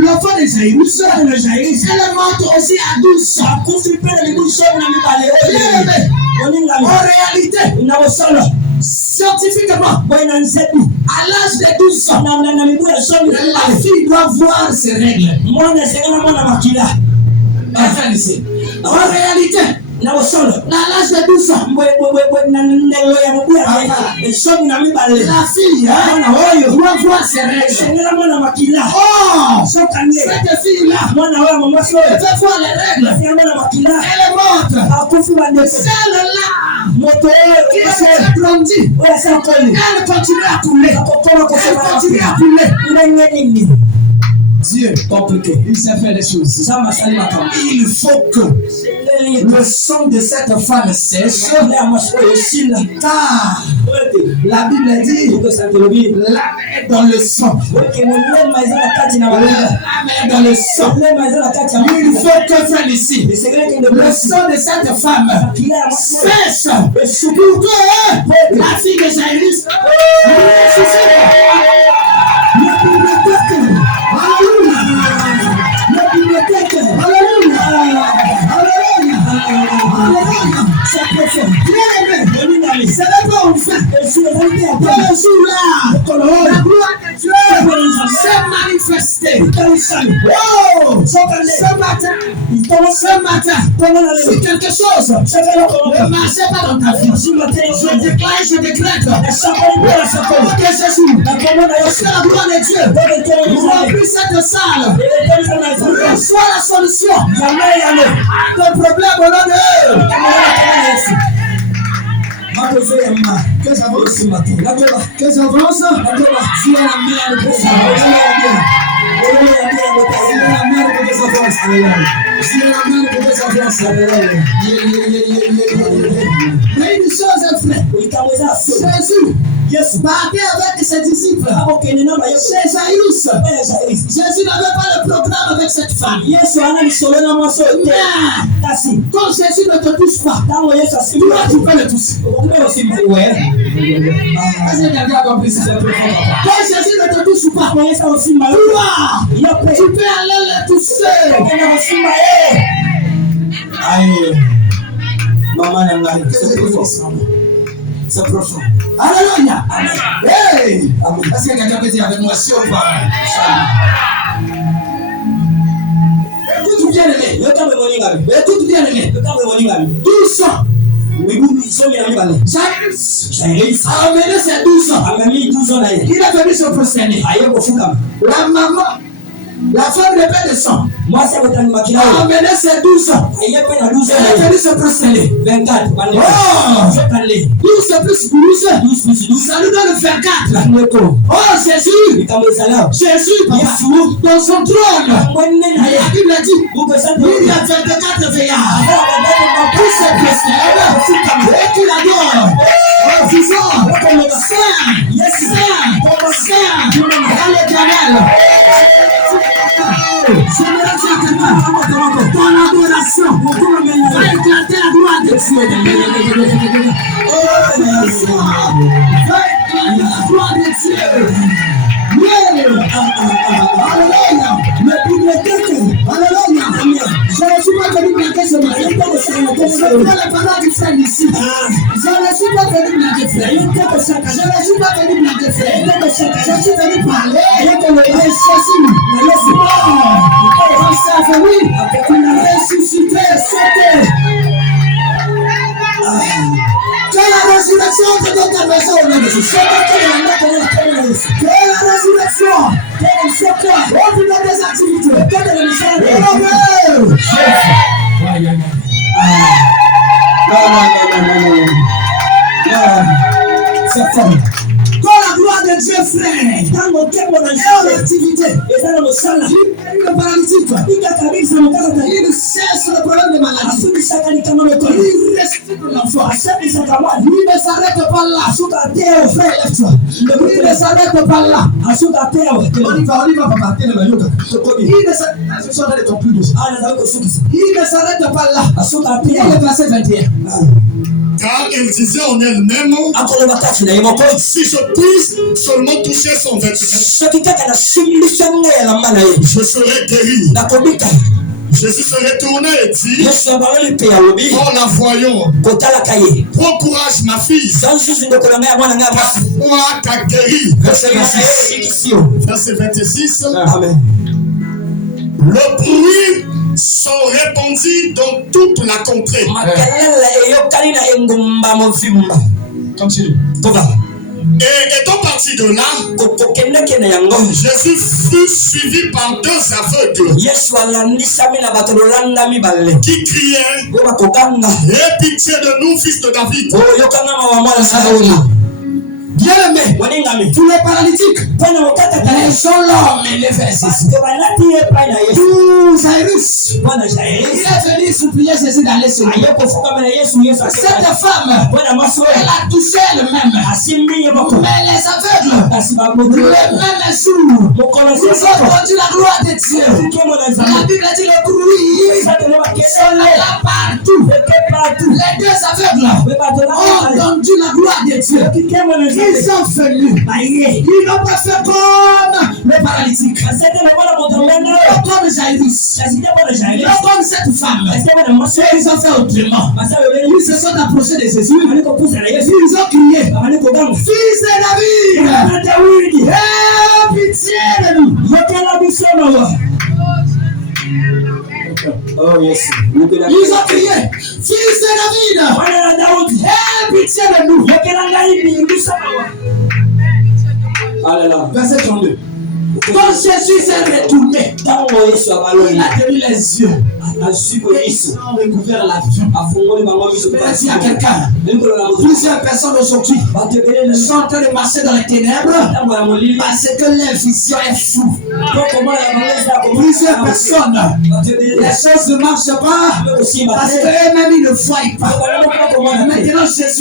l'enfant de Jairus, elle monte aussi à 12 ans. En réalité, scientifiquement, à l'âge de 12 ans, la fille doit voir ses règles. En réalité, à l'âge de 12 ans, la fille doit voir ses règles. Cette fille-là, elle veut voir les règles. Elle est morte. Celle-là, qui est grandie, elle continue à couler. Dieu, compliqué, il sait faire les choses. Il faut que le sang de cette femme sèche, car la Bible dit l'âme est dans le sang. L'âme est dans le sang. Il faut que frère ici, le sang de cette femme sèche pour que la fille de Jairus c'est là qu'on fait ce jour-là, la gloire de Dieu s'est manifestée. Ce matin, si quelque chose ne marchait pas dans ta vie, je déclare et je décrète que Jésus, parce que la gloire de Dieu remplit cette salle, reçoit la solution à ton problème au nom de que j'avance ce matin. Que j'avance. Si elle a merde que ça avance. Mais une chose est vraie. Jésus partait avec ses disciples. Chez Jairus. Jésus n'avait pas le programme avec cette femme. Mais quand Jésus ne te touche pas, toi tu peux le toucher. Est-ce que quelqu'un a compris ça? Quand Jésus ne te touche pas, toi tu peux aller le toucher. Aïe. Maman n'a pas c'est profond. Alléluia. Hey. Est-ce que quelqu'un peut dire avec moi si on va? Écoute bien aimé. Écoute bien aimé. 12 ans. Jairus a amené ses 12 ans. Il a venu se prosterner. La maman, la femme de paix de sang, a amené ses 12 ans. Elle est venue se prosterner. 24. Oh, 12 plus 12. Ça nous donne 24. Oh, Jésus, dans son trône, la Bible dit, il y a 24 veillards. Tous se prosternent et qui l'adorent. Oh, disons, Saint, dans l'Éternel. Ton adoration va éclater la gloire de Dieu. Va éclater la gloire de Dieu. Alléluia. Je ne suis pas venu blaguer ce matin. Je prends la parole du frère ici. Je ne suis pas venu blaguer frère. Je ne suis pas venu blaguer frère. Je suis venu parler de Jésus. Quand ça fait oui, il a ressuscité, sauté. Que la résurrection te donne ta maison au nom de Jésus. Que la résurrection te donne au nom des activités. C'est fort. Quand la gloire de Dieu, frère, dans mon cœur, mon activité, et dans le sang, le paralytique, il cesse le problème de maladie. Il respire l'enfant. Il ne s'arrête pas là. Frère, lève-toi. Il ne s'arrête pas là. On y va, papa. Il ne s'arrête pas là. Il est passé 21. Car elle disait en elle-même, si je puisse seulement toucher son vêtement, je serai guéri. Jésus se retourna et dit, en la voyant, prends courage ma fille, ta foi t'a guéri. Verset 26. Amen. Le bruit s'en répandit dans toute la contrée. Continue. Et étant parti de là, Jésus fut suivi par 2 aveugles qui criaient, aie pitié de nous, fils de David. Bien-aimé, tous les paralytiques, les sont l'homme et les fesses. Tout Jairus, il est venu supplier Jésus d'aller sur lui. Cette femme, elle a touché elle-même. Mais les aveugles, le même jour, ils ont entendu la gloire de Dieu. La Bible dit le bruit, ils sont là partout. Les 2 aveugles ont entendu la gloire de Dieu. Ils sont venus. Ils n'ont pas fait comme les paralytiques. Comme Jairus. Comme cette femme. Ils ont fait autrement. Ils se sont approchés de Jésus. Ils ont crié, fils de David, aie pitié de nous. Oh yes. Ils ont crié, fils de David, aie pitié de nous. Alléluia. Verset 32. Quand Jésus s'est retourné, il a tenu les yeux. Ils ont recouvert la vue. S'il y a quelqu'un, plusieurs personnes aujourd'hui sont en train de marcher dans les ténèbres parce que leur vision est floue. Plusieurs personnes, les choses ne marchent pas parce qu'eux-mêmes ils ne voient pas. Maintenant, Jésus